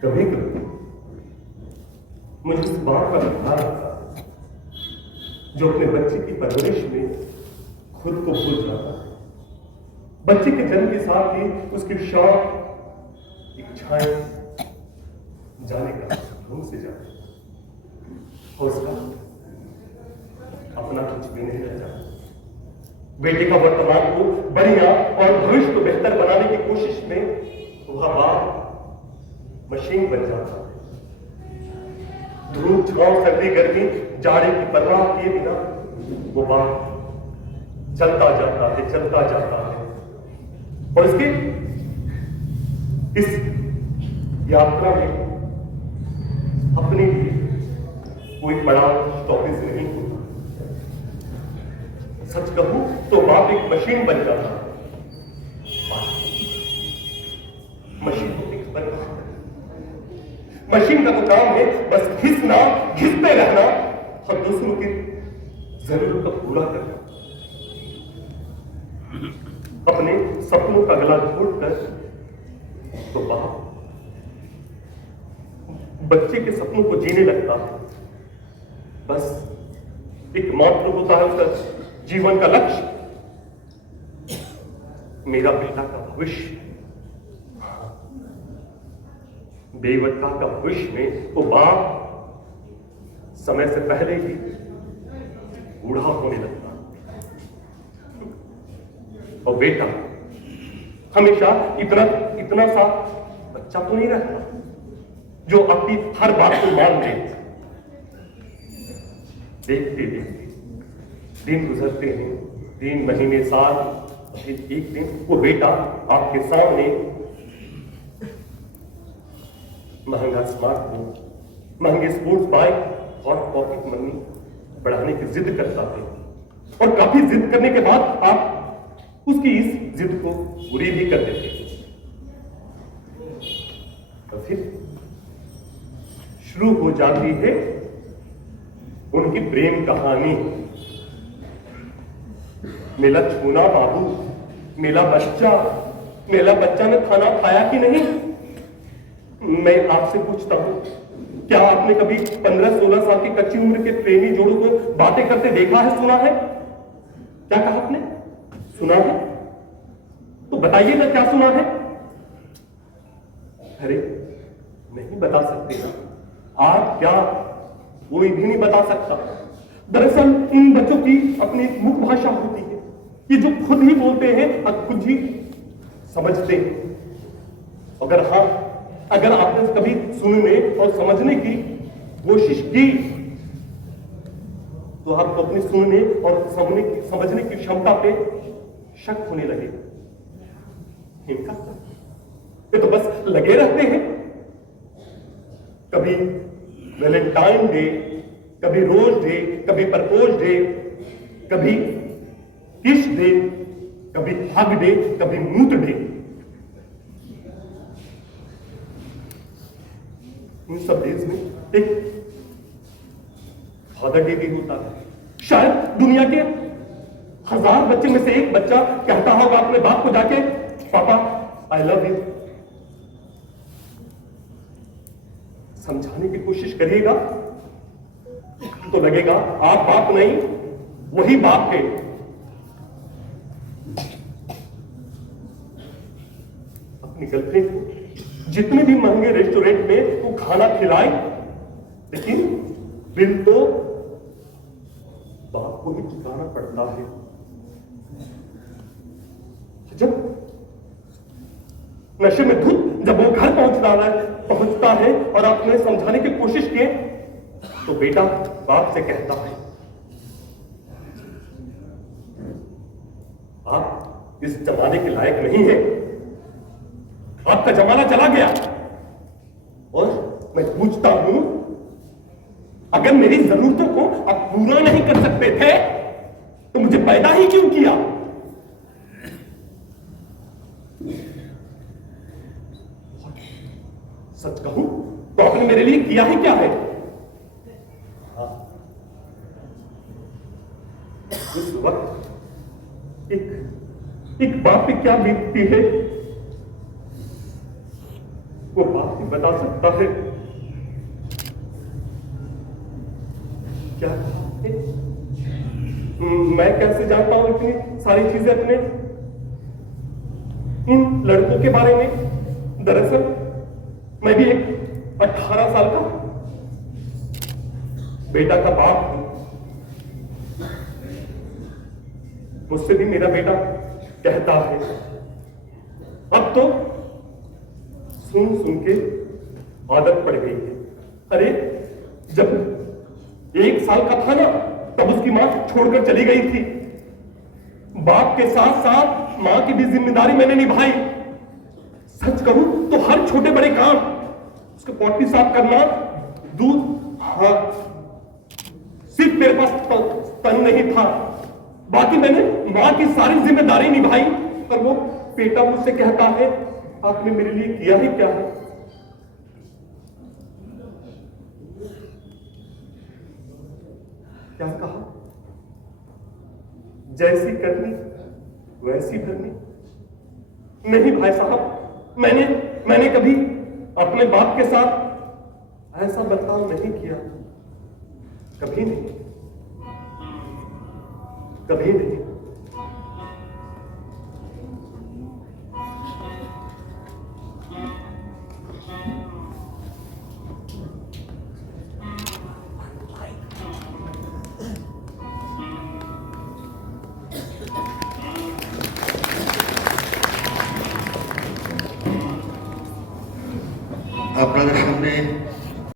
कभी कभी मुझे इस बात का ख्याल आता है, जो अपने बच्चे की परवरिश में खुद को भूल जाता है। बच्चे के जन्म के साथ ही उसकी शौक, इच्छाएं जाने का ढंग से जाते और उसका अपना कुछ भी नहीं रह जाता। बेटे का वर्तमान को बढ़िया और भविष्य को बेहतर बनाने की कोशिश में वह बाप मशीन बन जाता है। धूप छांव सर्दी गर्मी जाड़े की परवाह किए बिना वो बाप चलता जाता है और इसके इस यात्रा में अपने लिए कोई बड़ा स्टॉपेज नहीं होता। सच कहूं तो बाप एक मशीन बन जाता है। मशीन को फिक्स बनना, मशीन का तो काम है बस घिसते रहना और दूसरों की जरूरत को पूरा करना। अपने सपनों का गला घोटकर तो बाप बच्चे के सपनों को जीने लगता है। बस एक मात्र होता है उसका जीवन का लक्ष्य, मेरा बेटा का भविष्य। बेवत्ता का भविष्य में वो बाप समय से पहले ही बूढ़ा होने लगता और बेटा हमेशा इतना सा बच्चा तो नहीं रहता जो अपनी हर बात को मान ले। देखते देखते दिन गुजरते हैं, दिन महीने साल, फिर एक दिन वो बेटा आपके सामने महंगा स्मार्टफोन, महंगे स्पोर्ट्स बाइक और पॉकेट मनी बढ़ाने की जिद करता है और काफी जिद करने के बाद आप उसकी इस जिद को पूरी भी कर देते हैं। तो फिर शुरू हो जाती है उनकी प्रेम कहानी। मेरा छूना बाबू, मेरा बच्चा ने खाना खाया कि नहीं? मैं आपसे पूछता हूं, क्या आपने कभी 15-16 साल की कच्ची उम्र के प्रेमी जोड़ों को बातें करते देखा है, सुना है? क्या कहा आपने? सुना है? तो बताइए ना, क्या सुना है? अरे नहीं बता सकते ना आप? क्या कोई भी नहीं बता सकता। दरअसल इन बच्चों की अपनी एक मुख भाषा होती है, ये जो खुद ही बोलते हैं और खुद ही समझते हैं। अगर आपने कभी सुनने और समझने की कोशिश की तो आपको अपनी सुनने और समझने की क्षमता पे शक होने लगेगा। इनका ये तो बस लगे रहते हैं, कभी वैलेंटाइन डे, कभी रोज डे, कभी प्रपोज डे, कभी किस डे, कभी हग डे, कभी मूत डे। इन सब डेज में एक फादर डे भी होता है। शायद दुनिया के 1000 बच्चे में से एक बच्चा कहता होगा अपने बाप को जाके, पापा आई लव यू। समझाने की कोशिश करिएगा तो लगेगा आप बाप नहीं, वही बाप है। अपनी गर्लफ्रेंड को जितने भी महंगे रेस्टोरेंट में वो खाना खिलाए, लेकिन बिल तो बाप को ही चुकाना पड़ता है। जब नशे में धुत जब वो घर पहुंचता है और आपने समझाने की कोशिश की तो बेटा बाप से कहता है, आप इस जमाने के लायक नहीं है, आपका जमाना चला गया। और मैं पूछता हूं, अगर मेरी जरूरतों को आप पूरा नहीं कर सकते थे तो मुझे पैदा ही क्यों किया? सच कहूं तो आपने मेरे लिए किया ही क्या है? उस वक्त एक बाप पे क्या बीतती है वो बाप ही बता सकता है। क्या कहा आपने? मैं कैसे जानता हूं इतनी सारी चीजें अपने इन लड़कों के बारे में? दरअसल मैं भी एक 18 साल का बेटा का बाप हूं। मुझसे भी मेरा बेटा कहता है। अब तो सुन सुन के आदत पड़ गई है। अरे जब 1 साल का था ना, तब उसकी मां छोड़कर चली गई थी। बाप के साथ साथ मां की भी जिम्मेदारी मैंने निभाई। सच कहूं तो हर छोटे बड़े काम, उसके पॉटी साफ करना, दूध, हाँ सिर्फ मेरे पास तन नहीं था, बाकी मैंने मां की सारी जिम्मेदारी निभाई। और वो बेटा मुझसे कहता है, आपने मेरे लिए किया ही क्या है? क्या कहा? जैसी करनी वैसी भरनी? नहीं भाई साहब, मैंने कभी अपने बाप के साथ ऐसा बर्ताव नहीं किया। कभी नहीं, कभी नहीं। আপনাদের সামনে